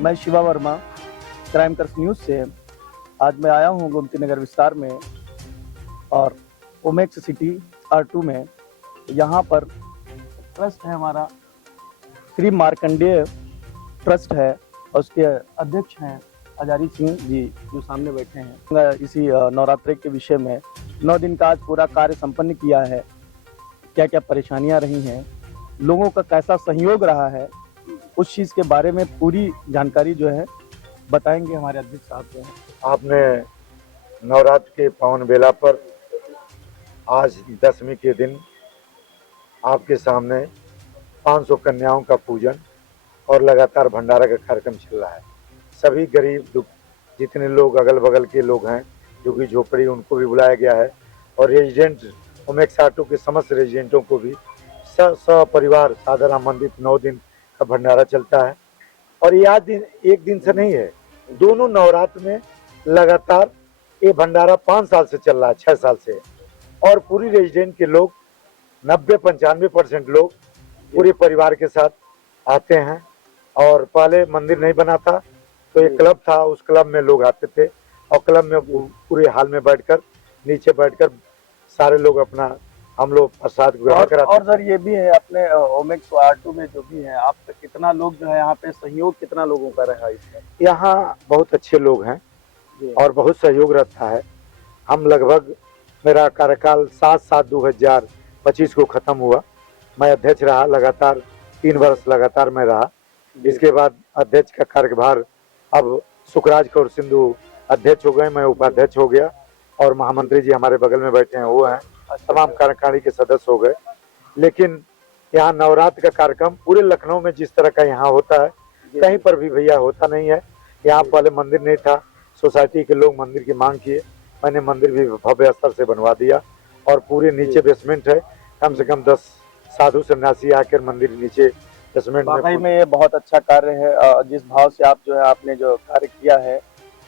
मैं शिवा वर्मा क्राइम कर्स न्यूज़ से आज मैं आया हूँ गोमती नगर विस्तार में और ओमेक्स सिटी R2 में। यहाँ पर ट्रस्ट है हमारा श्री मार्कंडेय ट्रस्ट है और उसके अध्यक्ष हैं हजारी सिंह जी जो सामने बैठे हैं। इसी नवरात्रि के विषय में 9 दिन का आज पूरा कार्य संपन्न किया है। क्या क्या परेशानियां रही हैं, लोगों का कैसा सहयोग रहा है, उस चीज़ के बारे में पूरी जानकारी जो है बताएंगे हमारे अध्यक्ष साहब जो हैं। आपने नवरात्र के पावन बेला पर आज 10वीं के दिन आपके सामने 500 कन्याओं का पूजन और लगातार भंडारा का कार्यक्रम चल रहा है। सभी गरीब दुख जितने लोग अगल बगल के लोग हैं जो कि झोपड़ी, उनको भी बुलाया गया है और रेजिडेंट ओमेक्स R2 के समस्त रेजिडेंटों को भी सपरिवार सादर आमंत्रित 9 दिन का भंडारा चलता है। और ये आज एक दिन से नहीं है, दोनों नवरात्र में लगातार ये भंडारा 5 साल से चल रहा है, 6 साल से। और पूरी रेजिडेंट के लोग 90-95% लोग पूरे परिवार के साथ आते हैं। और पहले मंदिर नहीं बना था तो एक क्लब था, उस क्लब में लोग आते थे और क्लब में पूरे हाल में बैठकर नीचे बैठकर सारे लोग अपना हम लोग प्रसाद ग्रहण कराते। और सर ये भी है अपने ओमेक्स R2 में जो भी है, आप कितना लोग जो है यहाँ पे सहयोग कितना लोगों का रहा इसमें? यहाँ बहुत अच्छे लोग हैं और बहुत सहयोग रहता है। हम लगभग, मेरा कार्यकाल 7/7/2025 को खत्म हुआ। मैं अध्यक्ष रहा लगातार 3 वर्ष लगातार मैं रहा। इसके बाद अध्यक्ष का कार्यभार अब सुखराज कौर सिंधु अध्यक्ष हो गए, मैं उपाध्यक्ष हो गया और महामंत्री जी हमारे बगल में बैठे हैं वो हैं, तमाम कार्यकारिणी के सदस्य हो गए। लेकिन यहाँ नवरात्र का कार्यक्रम पूरे लखनऊ में जिस तरह का यहाँ होता है कहीं पर भी भैया होता नहीं है। यहाँ पहले मंदिर नहीं था, सोसाइटी के लोग मंदिर की मांग किए, मैंने मंदिर भी भव्य स्तर से बनवा दिया और पूरे नीचे बेसमेंट है। कम से कम 10 साधु सन्यासी आकर मंदिर नीचे बेसमेंट में ये बहुत अच्छा कार्य है। जिस भाव से आप जो है आपने जो कार्य किया है,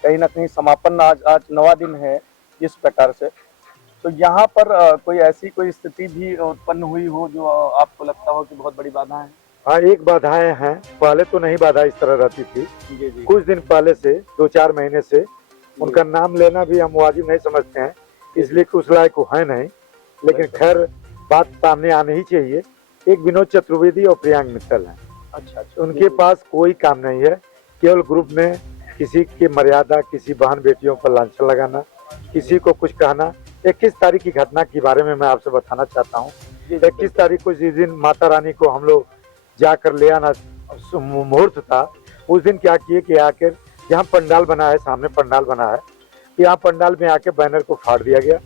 कहीं ना कहीं समापन आज 9वां दिन है इस प्रकार से। तो यहाँ पर कोई ऐसी कोई स्थिति भी उत्पन्न हुई हो जो आपको लगता हो कि बहुत बड़ी बाधा है? हाँ, एक बाधाएं हैं। पहले तो नहीं बाधा इस तरह रहती थी। जी। कुछ दिन पहले से 2-4 महीने से उनका नाम लेना भी हम वाजिब नहीं समझते हैं, इसलिए कि उस लायक वो है नहीं। लेकिन खैर बात सामने आनी ही चाहिए। एक विनोद चतुर्वेदी और प्रियांक मित्तल हैं। अच्छा। उनके पास कोई काम नहीं है, केवल ग्रुप में किसी की मर्यादा, किसी बहन बेटियों पर लांछन लगाना, किसी को कुछ कहना। 21 तारीख की घटना के बारे में मैं आपसे बताना चाहता हूँ। 21 तारीख को जिस दिन माता रानी को हम लोग जाकर ले आना मुहूर्त था, उस दिन क्या किए कि आकर यहाँ पंडाल बना है, सामने पंडाल बना है, यहाँ पंडाल में आके बैनर को फाड़ दिया गया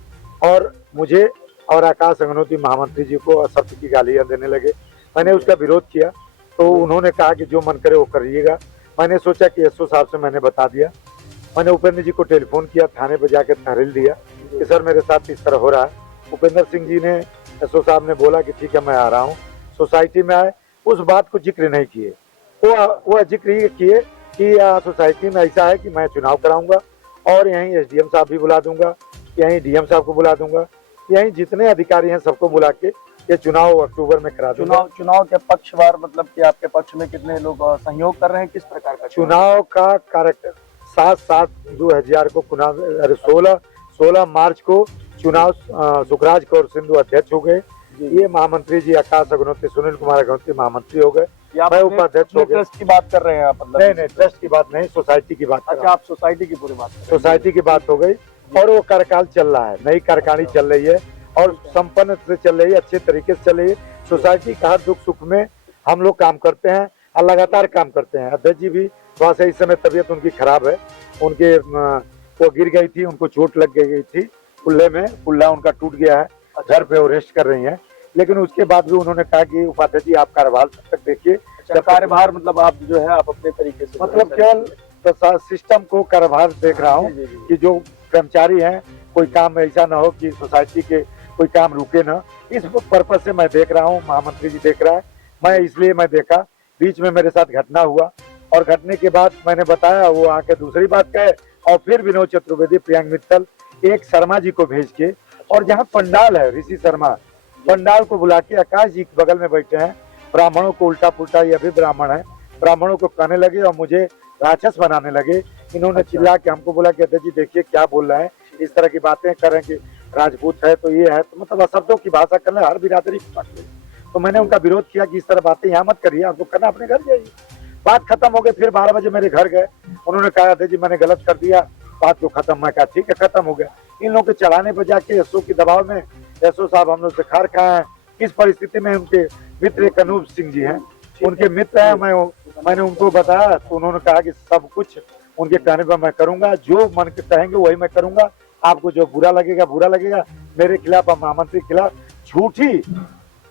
और मुझे और आकाश अग्निहोत्री महामंत्री जी को असत्य की गालियां देने लगे। मैंने उसका विरोध किया तो उन्होंने कहा कि जो मन करे वो करिएगा। मैंने सोचा कि एसओ साहब से मैंने बता दिया। मैंने उपेंद्र जी को टेलीफोन किया, थाने पर जाकर तहरीर दिया कि सर मेरे साथ इस तरह हो रहा है। उपेंद्र सिंह जी ने, एसओ साहब ने बोला कि ठीक है मैं आ रहा हूँ। सोसाइटी में आए, उस बात को जिक्र नहीं किए। वो जिक्र ये किए कि सोसाइटी में ऐसा है कि मैं चुनाव कराऊंगा और यहीं SDM साहब भी बुला दूंगा, यहीं DM साहब को बुला दूंगा, यहीं जितने अधिकारी हैं सबको बुला के ये चुनाव अक्टूबर में करा दूंगा। चुनाव के पक्षवार मतलब कि आपके पक्ष में कितने लोग सहयोग कर रहे हैं, किस प्रकार का चुनाव का कार्यक्रम? 7/7/2000 को 16 मार्च को चुनाव सुखराज कौर सिंधु अध्यक्ष हो गए। ये महामंत्री जी आकाश अग्निहोत्री, सुनील कुमार अग्निहोत्री महामंत्री हो गए, मैं उपाध्यक्ष हो गया। ट्रस्ट की बात कर रहे हैं आप? मतलब नहीं, ट्रस्ट की बात नहीं, सोसाइटी की बात। अच्छा, आप सोसाइटी की पूरी बात? सोसाइटी की बात हो गई और वो कार्यकाल चल रहा है, नई कार्यकारिणी चल रही है और संपन्न से चल रही है, अच्छे तरीके से चल रही है। सोसाइटी का हर दुख सुख में हम लोग काम करते हैं और लगातार काम करते हैं। अध्यक्ष जी भी थोड़ा सा इस समय तबीयत उनकी खराब है, उनके वो गिर गई थी, उनको चोट लग गई थी कुल्ले में, कुल्ला उनका टूट गया है, घर पे वो रेस्ट कर रही हैं। लेकिन उसके बाद भी उन्होंने कहा कि उपाध्यक्ष जी आप कार्यभार तब तक देखिए। कार्यभार मतलब आप जो है आप अपने तरीके से, मतलब केवल सिस्टम को कार्यभार देख रहा हूँ कि जो कर्मचारी हैं कोई काम ऐसा ना हो कि सोसाइटी के कोई काम रुके ना, इस पर्पज से मैं देख रहा हूँ। महामंत्री जी देख रहा है, मैं इसलिए मैं देखा। बीच में मेरे साथ घटना हुआ और घटने के बाद मैंने बताया, वो आके दूसरी बात कहे और फिर विनोद चतुर्वेदी, प्रियांक मित्तल, एक शर्मा जी को भेज के, और जहाँ पंडाल है ऋषि शर्मा, पंडाल को बुला के आकाश जी बगल में बैठे हैं, ब्राह्मणों को उल्टा पुल्टा, ये भी ब्राह्मण है, ब्राह्मणों को कहने लगे और मुझे राक्षस बनाने लगे। इन्होंने अच्छा। चिल्ला के हमको बोला कि अध्यक्ष जी देखिए क्या बोल रहे हैं, इस तरह की बातें कर रहे हैं कि राजपूत है तो ये है, तो मतलब अशब्दों की भाषा कर रहे हैं, हर बिरादरी को काट रहे हैं। तो मैंने उनका विरोध किया कि इस तरह बातें यहाँ मत करिए, आपको करना अपने घर जाइए। बात खत्म हो गई, फिर 12 बजे मेरे घर गए, उन्होंने कहा अध्यक्ष जी मैंने गलत कर दिया, बात को खत्म। मैं कहा ठीक है खत्म हो गया। इन लोगों के चढ़ाने पर जाके एसओ के दबाव में, एसओ साहब हम लोग से खार खाए हैं। किस परिस्थिति में उनके मित्र एक अनूप सिंह जी हैं, उनके मित्र हैं, मैंने उनको बताया तो उन्होंने कहा कि सब कुछ उनके कहने पर मैं करूंगा, जो मन के कहेंगे वही मैं करूंगा, आपको जो बुरा लगेगा। मेरे खिलाफ और महामंत्री के खिलाफ झूठी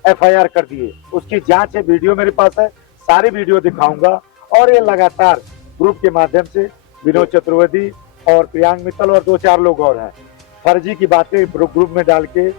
एफआईआर कर दिए, उसकी जांच है, वीडियो मेरे पास है, सारी वीडियो दिखाऊंगा। और ये लगातार ग्रुप के माध्यम से विनोद चतुर्वेदी और प्रियांक मित्तल और 2-4 लोग और हैं, फर्जी की बातें ग्रुप में डाल के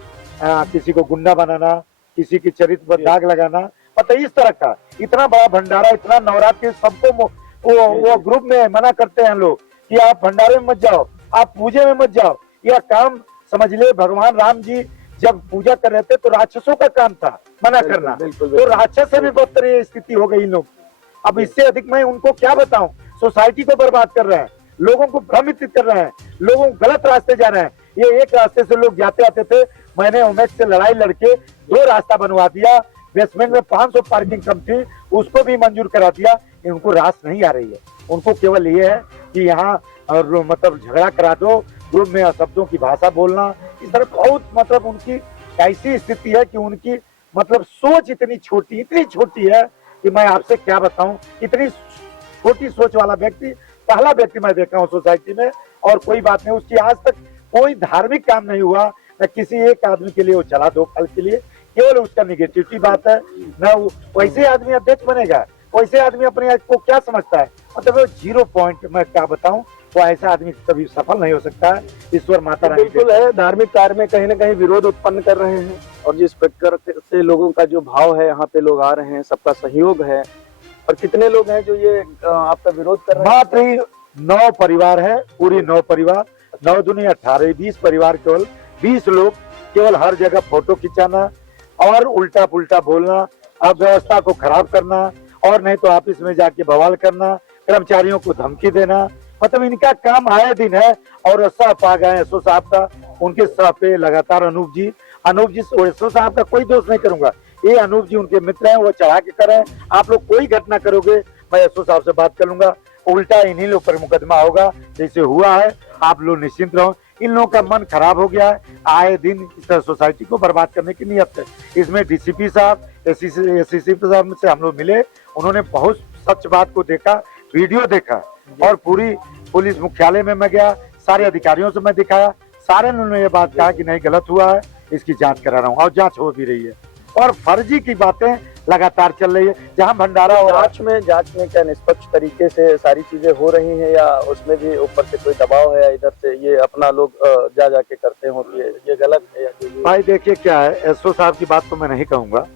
किसी को गुंडा बनाना, किसी की चरित्र पर दाग लगाना, मतलब इस तरह का इतना बड़ा भंडारा, इतना नवरात्रि, सबको वो ग्रुप में मना करते हैं लोग कि आप भंडारे में मत जाओ, आप पूजे में मत जाओ। यह काम समझ ले, भगवान राम जी जब पूजा कर रहे थे तो राक्षसों का काम था मना करना, तो राक्षस से भी बदतर ये स्थिति हो गई इन लोग। अब इससे अधिक मैं उनको क्या बताऊं, सोसाइटी को बर्बाद कर रहे हैं, लोगों को भ्रमित कर रहे हैं, लोगों गलत रास्ते जा रहे हैं। ये एक रास्ते से लोग जाते आते थे, मैंने ओमेक्स से लड़ाई लड़के 2 रास्ता बनवा दिया, बेसमेंट में 500 पार्किंग कम थी, उसको भी मंजूर करा दिया। उनको रास नहीं आ रही है, उनको केवल ये है कि यहाँ मतलब झगड़ा करा दो, ग्रुप में शब्दों की भाषा बोलना, इस तरह बहुत मतलब उनकी ऐसी स्थिति है कि उनकी मतलब सोच इतनी छोटी है कि मैं आपसे क्या बताऊं। इतनी छोटी सोच वाला व्यक्ति पहला व्यक्ति मैं देखा हूं सोसाइटी में, और कोई बात नहीं, उसकी आज तक कोई धार्मिक काम नहीं हुआ, न किसी एक आदमी के लिए वो चला 2 फल के लिए, केवल उसका निगेटिविटी बात है। न वैसे आदमी अध्यक्ष बनेगा, वैसे आदमी अपने आप को क्या समझता है, मतलब 0 पॉइंट। मैं क्या बताऊं, वो ऐसा आदमी कभी सफल नहीं हो सकता है। ईश्वर माता रानी बिल्कुल है, धार्मिक कार्य में कहीं ना कहीं विरोध उत्पन्न कर रहे हैं, और जिस प्रकार से लोगों का जो भाव है, यहाँ पे लोग आ रहे हैं, सबका सहयोग है। और कितने लोग हैं जो ये आपका विरोध कर रहे हैं? मात्र ही 9 परिवार है, पूरी 9 परिवार, 9 दूनी 18, 20 परिवार, केवल 20 लोग, केवल हर जगह फोटो खिंचाना और उल्टा पुल्टा बोलना, अव्यवस्था को खराब करना, और नहीं तो ऑफिस में जाके बवाल करना, कर्मचारियों को धमकी देना, मतलब इनका काम आए दिन है। और साहब आ गए एसओ साहब का, उनके साथ पे लगातार अनूप जी एसओ साहब का कोई दोष नहीं करूंगा, ये अनूप जी उनके मित्र हैं, वो चढ़ा के कर रहे हैं। आप लोग कोई घटना करोगे, मैं एसओ साहब से बात कर लूंगा, उल्टा इन्हीं लोग पर मुकदमा होगा जैसे हुआ है, आप लोग निश्चिंत रहो। इन लोगों का मन खराब हो गया है, आए दिन इस तरह सोसाइटी को बर्बाद करने की नीयत है। इसमें डीसीपी साहब, एससीसी साहब से हम लोग मिले, उन्होंने बहुत सच बात को देखा, वीडियो देखा, और पूरी पुलिस मुख्यालय में मैं गया, सारे अधिकारियों से मैं दिखाया, सारे ने ये बात कहा कि नहीं गलत हुआ है, इसकी जांच करा रहा हूँ, और जांच हो भी रही है। और फर्जी की बातें लगातार चल रही है, जहाँ भंडारा हो जांच में क्या निष्पक्ष तरीके से सारी चीजें हो रही हैं, या उसमें भी ऊपर से कोई दबाव है, या इधर से ये अपना लोग जा जाके करते हो, ये गलत है या जो भाई देखिए क्या है, एसओ साहब की बात तो मैं नहीं कहूंगा,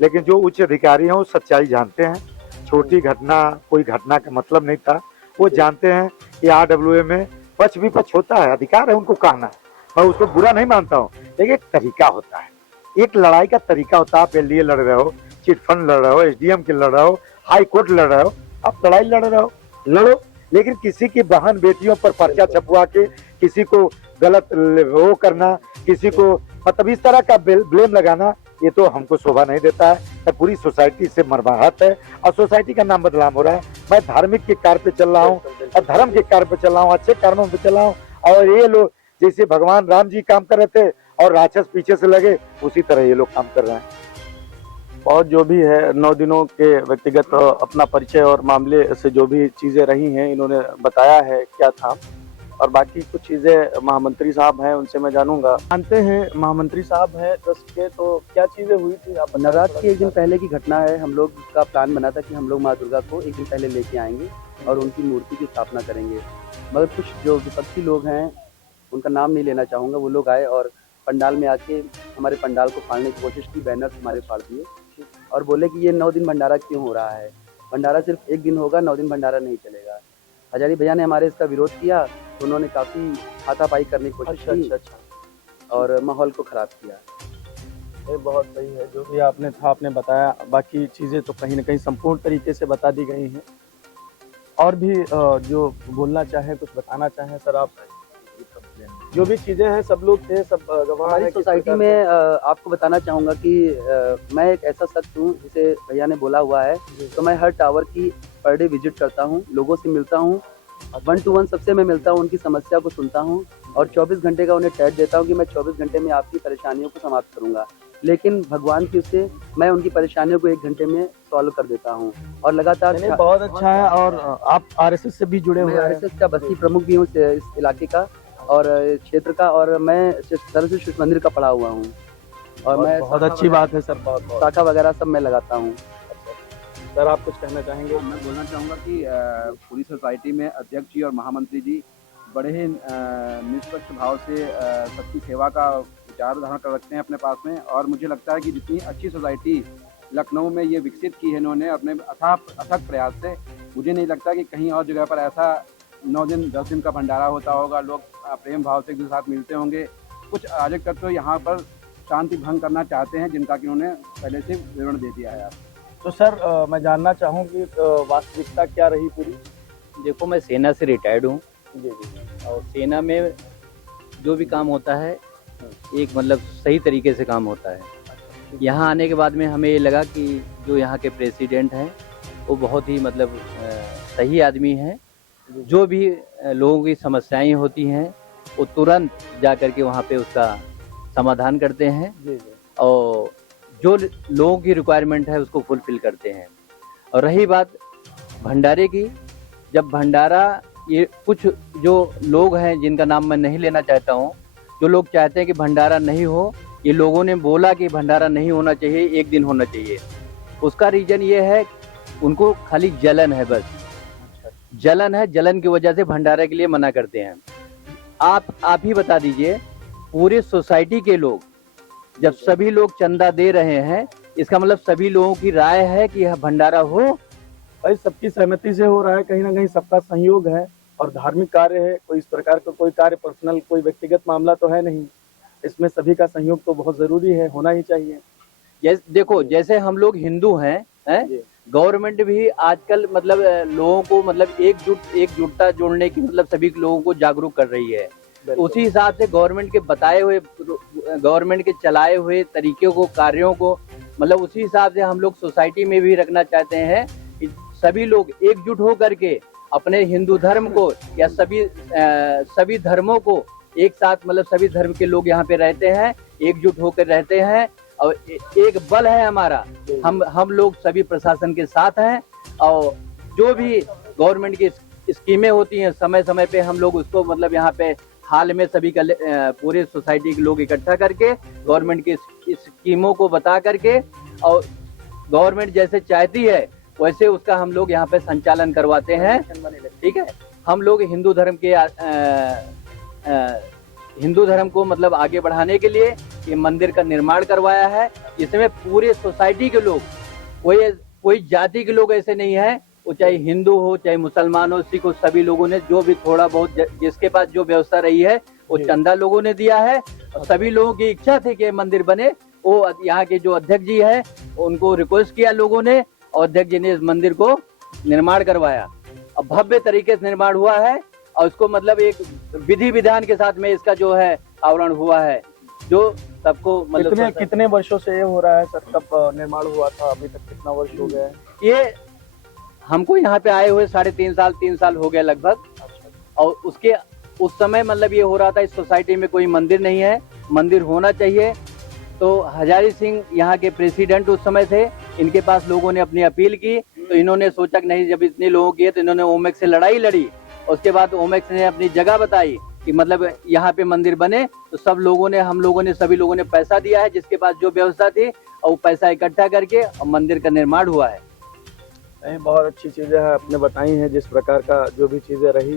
लेकिन जो उच्च अधिकारी हैं वो सच्चाई जानते हैं। छोटी घटना, कोई घटना का मतलब नहीं था, वो जानते हैं कि RWA में पक्ष विपक्ष होता है, अधिकार है उनको कहना, मैं उसको बुरा नहीं मानता हूँ, लेकिन एक तरीका होता है, एक लड़ाई का तरीका होता है। आप एलडीए लड़ रहे हो, चिट फंड लड़ रहे हो, एसडीएम के लड़ रहे हो, हाई कोर्ट लड़ रहे हो, आप लड़ाई लड़ रहे हो, लड़ो, लेकिन किसी की बहन बेटियों पर पर्चा छपवा के किसी को गलत वो करना, किसी को मतलब इस तरह का ब्लेम लगाना, ये तो हमको शोभा नहीं देता है। पूरी सोसाइटी से मरमाहत है, और सोसाइटी का नाम बदनाम हो रहा है। मैं धार्मिक के कार्य पे चल रहा हूँ, और धर्म के कार्य पे चल रहा हूँ, अच्छे कर्मों पे चल रहा हूँ, और ये लोग जैसे भगवान राम जी काम कर रहे थे और राक्षस पीछे से लगे, उसी तरह ये लोग काम कर रहे हैं। और जो भी है 9 दिनों के व्यक्तिगत अपना परिचय और मामले से जो भी चीज़ें रही हैं इन्होंने बताया है क्या था, और बाकी कुछ चीज़ें महामंत्री साहब हैं उनसे मैं जानूंगा। जानते हैं महामंत्री साहब हैं ट्रस्ट के, तो क्या चीज़ें हुई थी? आप नवरात्र के 1 दिन पहले की घटना है। हम लोग का प्लान बना था कि हम लोग माँ दुर्गा को 1 दिन पहले लेके आएंगे और उनकी मूर्ति की स्थापना करेंगे, मगर कुछ जो विपक्षी लोग हैं, उनका नाम नहीं लेना चाहूँगा, वो लोग आए और पंडाल में आके हमारे पंडाल को फाड़ने की कोशिश की, बैनर हमारे फाड़ दिए और बोले कि ये 9 दिन भंडारा क्यों हो रहा है, भंडारा सिर्फ 1 दिन होगा, 9 दिन भंडारा नहीं चलेगा। हजारी भैया ने हमारे इसका विरोध किया, तो उन्होंने काफ़ी हाथापाई करने की कोशिश की और माहौल को ख़राब किया। ये बहुत सही है, जो भी आपने बताया, बाकी चीज़ें तो कहीं ना कहीं संपूर्ण तरीके से बता दी गई हैं। और भी जो बोलना चाहे, कुछ बताना चाहें सर आप? जो भी चीजें हैं सब लोग थे, सब गवाह हमारी हैं किस सोसाइटी प्रकार में आपको बताना चाहूँगा कि मैं एक ऐसा शख्स हूँ जिसे भैया ने बोला हुआ है, तो मैं हर टावर की पर डे विजिट करता हूँ, लोगों से मिलता हूँ, 1 to 1 सबसे मैं मिलता हूँ, उनकी समस्या को सुनता हूँ और 24 घंटे का उन्हें टैग देता हूँ कि मैं 24 घंटे में आपकी परेशानियों को समाप्त करूँगा। लेकिन भगवान की उससे मैं उनकी परेशानियों को 1 घंटे में सॉल्व कर देता हूँ और लगातार नहीं, बहुत अच्छा है। और आप आरएसएस से भी जुड़े मैं हुए हैं? आरएसएस का बस्ती प्रमुख भी हूँ इस इलाके का और क्षेत्र का, और मैं सरस्वती शिशु मंदिर का पढ़ा हुआ हूँ और मैं बहुत अच्छी बात है सर, बहुत बहुत। शाखा वगैरह सब मैं लगाता हूँ। सर आप कुछ कहना चाहेंगे? मैं बोलना चाहूँगा कि पूरी सोसाइटी में अध्यक्ष जी और महामंत्री जी बड़े ही निष्पक्ष भाव से सबकी सेवा का विचार धारण कर रखते हैं अपने पास में, और मुझे लगता है कि जितनी अच्छी सोसाइटी लखनऊ में ये विकसित की है इन्होंने अपने अथक प्रयास से, मुझे नहीं लगता कि कहीं और जगह पर ऐसा 9 दिन 10 दिन का भंडारा होता होगा, लोग प्रेम भाव से एक दूसरे के साथ मिलते होंगे। कुछ अराजक तत्व तो यहाँ पर शांति भंग करना चाहते हैं, जिनका कि उन्होंने पहले से विवरण दे दिया है आप। तो सर मैं जानना चाहूँ कि वास्तविकता क्या रही पूरी? देखो, मैं सेना से रिटायर्ड हूँ जी जी। और सेना में जो भी काम होता है एक मतलब सही तरीके से काम होता है। यहाँ आने के बाद में हमें ये लगा कि जो यहाँ के प्रेसिडेंट हैं वो बहुत ही मतलब सही आदमी हैं। जो भी लोगों की समस्याएं होती हैं वो तुरंत जा कर के वहाँ पे उसका समाधान करते हैं जी जी। और जो लोगों की रिक्वायरमेंट है उसको फुलफिल करते हैं। और रही बात भंडारे की, जब भंडारा, ये कुछ जो लोग हैं जिनका नाम मैं नहीं लेना चाहता हूँ, जो लोग चाहते हैं कि भंडारा नहीं हो, ये लोगों ने बोला कि भंडारा नहीं होना चाहिए, 1 दिन होना चाहिए। उसका रीजन ये है उनको खाली जलन है, बस जलन है, जलन की वजह से भंडारे के लिए मना करते हैं। आप ही बता दीजिए, पूरे सोसाइटी के लोग जब सभी लोग चंदा दे रहे हैं, इसका मतलब सभी लोगों की राय है कि यह भंडारा हो। भाई सबकी सहमति से हो रहा है, कहीं ना कहीं सबका सहयोग है और धार्मिक कार्य है, कोई इस प्रकार का कोई कार्य पर्सनल कोई व्यक्तिगत मामला तो है नहीं, इसमें सभी का सहयोग तो बहुत जरूरी है, होना ही चाहिए। देखो, जैसे हम लोग हिंदू हैं, गवर्नमेंट भी आजकल मतलब लोगों को मतलब एकजुटता जोड़ने की मतलब सभी लोगों को जागरूक कर रही है। उसी हिसाब से गवर्नमेंट के बताए हुए, गवर्नमेंट के चलाए हुए तरीकों को, कार्यों को मतलब उसी हिसाब से हम लोग सोसाइटी में भी रखना चाहते हैं कि सभी लोग एकजुट हो करके अपने हिंदू धर्म को या सभी धर्मों को एक साथ, मतलब सभी धर्म के लोग यहाँ पे रहते हैं, एकजुट होकर रहते हैं और एक बल है हमारा। हम लोग सभी प्रशासन के साथ हैं और जो भी गवर्नमेंट की स्कीमें होती हैं समय समय पे हम लोग उसको मतलब यहाँ पे हाल में सभी का पूरे सोसाइटी के लोग इकट्ठा करके गवर्नमेंट की स्कीमों को बता करके और गवर्नमेंट जैसे चाहती है वैसे उसका हम लोग यहाँ पे संचालन करवाते हैं। ठीक है, हम लोग हिंदू धर्म को मतलब आगे बढ़ाने के लिए ये मंदिर का निर्माण करवाया है। इसमें पूरे सोसाइटी के लोग, कोई जाति के लोग ऐसे नहीं है, वो चाहे हिंदू हो चाहे मुसलमान हो सिख हो, सभी लोगों ने जो भी थोड़ा बहुत जिसके पास जो व्यवस्था रही है वो चंदा लोगों ने दिया है। और सभी लोगों की इच्छा थी कि मंदिर बने। वो यहाँ के जो अध्यक्ष जी है उनको रिक्वेस्ट किया लोगों ने और अध्यक्ष जी ने इस मंदिर को निर्माण करवाया। अब भव्य तरीके से निर्माण हुआ है और उसको मतलब एक विधि विधान के साथ में इसका जो है आवरण हुआ है, जो सबको मतलब कितने वर्षों से ये हो रहा है सर? कब निर्माण हुआ था, अभी तक कितना वर्ष हो गया है? ये हमको यहाँ पे आए हुए 3 साल हो गए लगभग। और उसके उस समय मतलब ये हो रहा था, इस सोसाइटी में कोई मंदिर नहीं है, मंदिर होना चाहिए। तो हजारी सिंह यहाँ के प्रेसिडेंट उस समय थे, इनके पास लोगों ने अपनी अपील की तो इन्होंने सोचा कि नहीं, जब इतने लोगों की है तो इन्होंने ओमेक्स से लड़ाई लड़ी। उसके बाद ओमेक्स ने अपनी जगह बताई कि मतलब यहाँ पे मंदिर बने, तो सभी लोगों ने पैसा दिया है, जिसके पास जो व्यवस्था थी और वो पैसा इकट्ठा करके और मंदिर का निर्माण हुआ है। नहीं, बहुत अच्छी चीजें हैं आपने बताई हैं, जिस प्रकार का जो भी चीजें रही,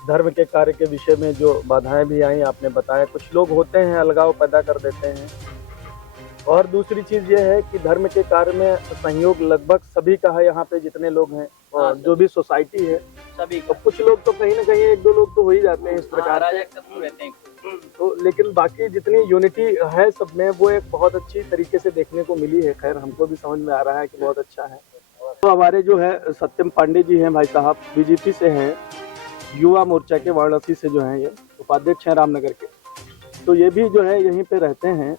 धर्म के कार्य के विषय में जो बाधाएं भी आई आपने बताया। कुछ लोग होते हैं अलगाव पैदा कर देते हैं, और दूसरी चीज ये है कि धर्म के कार्य में सहयोग लगभग सभी का है यहाँ पे जितने लोग हैं और जो भी सोसाइटी है सभी तो कुछ लोग तो कहीं ना कहीं 1-2 लोग तो हो ही जाते हैं इस प्रकार रहते हैं। तो लेकिन बाकी जितनी यूनिटी है सब में, वो एक बहुत अच्छी तरीके से देखने को मिली है। खैर हमको भी समझ में आ रहा है कि बहुत अच्छा है। तो हमारे जो है सत्यम पांडे जी हैं भाई साहब, बीजेपी से हैं, युवा मोर्चा के वाराणसी से जो हैं, ये उपाध्यक्ष हैं रामनगर के। तो ये भी जो है यहीं पे रहते हैं,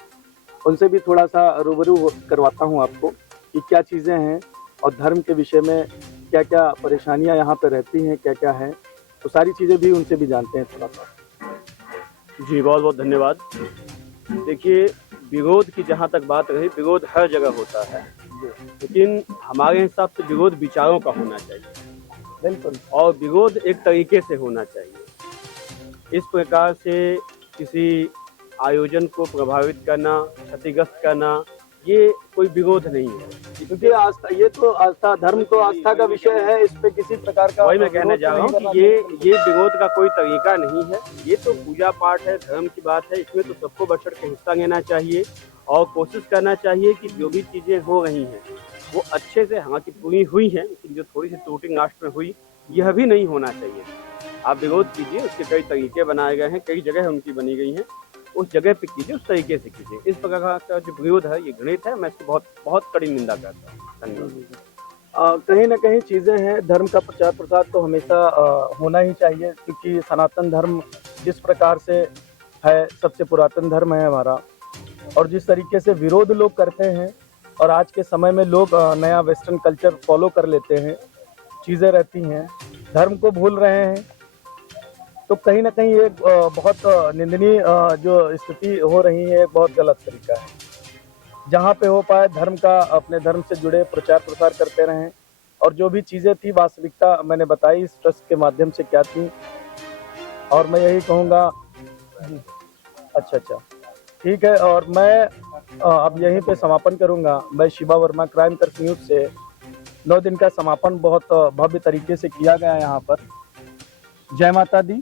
उनसे भी थोड़ा सा रूबरू करवाता हूँ आपको कि क्या चीज़ें हैं और धर्म के विषय में क्या क्या परेशानियाँ यहाँ पे रहती हैं, क्या क्या है, तो सारी चीज़ें भी उनसे भी जानते हैं थोड़ा सा। जी बहुत बहुत धन्यवाद। देखिए, विरोध की जहाँ तक बात रही, विरोध हर जगह होता है, लेकिन हमारे हिसाब से विरोध विचारों का होना चाहिए। बिल्कुल। और विरोध एक तरीके से होना चाहिए। इस प्रकार से किसी आयोजन को प्रभावित करना, क्षतिग्रस्त करना, ये कोई विरोध नहीं है। क्योंकि आस्था, ये तो आस्था, धर्म तो आस्था का विषय है, इस पे किसी प्रकार का वही मैं कहना चाह रहा हूँ कि ये विरोध का कोई तरीका नहीं है। ये तो पूजा पाठ है, धर्म की बात है, इसमें तो सबको बढ़ चढ़ के हिस्सा लेना चाहिए और कोशिश करना चाहिए कि जो भी चीज़ें हो रही हैं वो अच्छे से, हालांकि पूरी हुई हैं, लेकिन जो थोड़ी सी त्रुटि लास्ट में हुई, यह भी नहीं होना चाहिए। आप विरोध कीजिए, उसके कई तरीके बनाए गए हैं, कई जगह उनकी बनी गई हैं, उस जगह पे कीजिए, उस तरीके से कीजिए। इस प्रकार का जो विरोध है ये घृणित है, मैं इसकी बहुत बहुत कड़ी निंदा करता हूँ। धन्यवाद। कहीं ना कहीं चीज़ें हैं, धर्म का प्रचार प्रसार तो हमेशा होना ही चाहिए, क्योंकि सनातन धर्म जिस प्रकार से है, सबसे पुरातन धर्म है हमारा, और जिस तरीके से विरोध लोग करते हैं और आज के समय में लोग नया वेस्टर्न कल्चर फॉलो कर लेते हैं, चीज़ें रहती हैं, धर्म को भूल रहे हैं, तो कहीं ना कहीं एक बहुत निंदनीय जो स्थिति हो रही है, एक बहुत गलत तरीका है। जहाँ पे हो पाए धर्म का, अपने धर्म से जुड़े प्रचार प्रसार करते रहें, और जो भी चीज़ें थी वास्तविकता मैंने बताई इस ट्रस्ट के माध्यम से क्या थी, और मैं यही कहूँगा। अच्छा, ठीक है, और मैं अब यहीं पे समापन करूँगा। मैं शिवा वर्मा, क्राइम कर्स न्यूज़ से। 9 दिन का समापन बहुत भव्य तरीके से किया गया यहाँ पर। जय माता दी।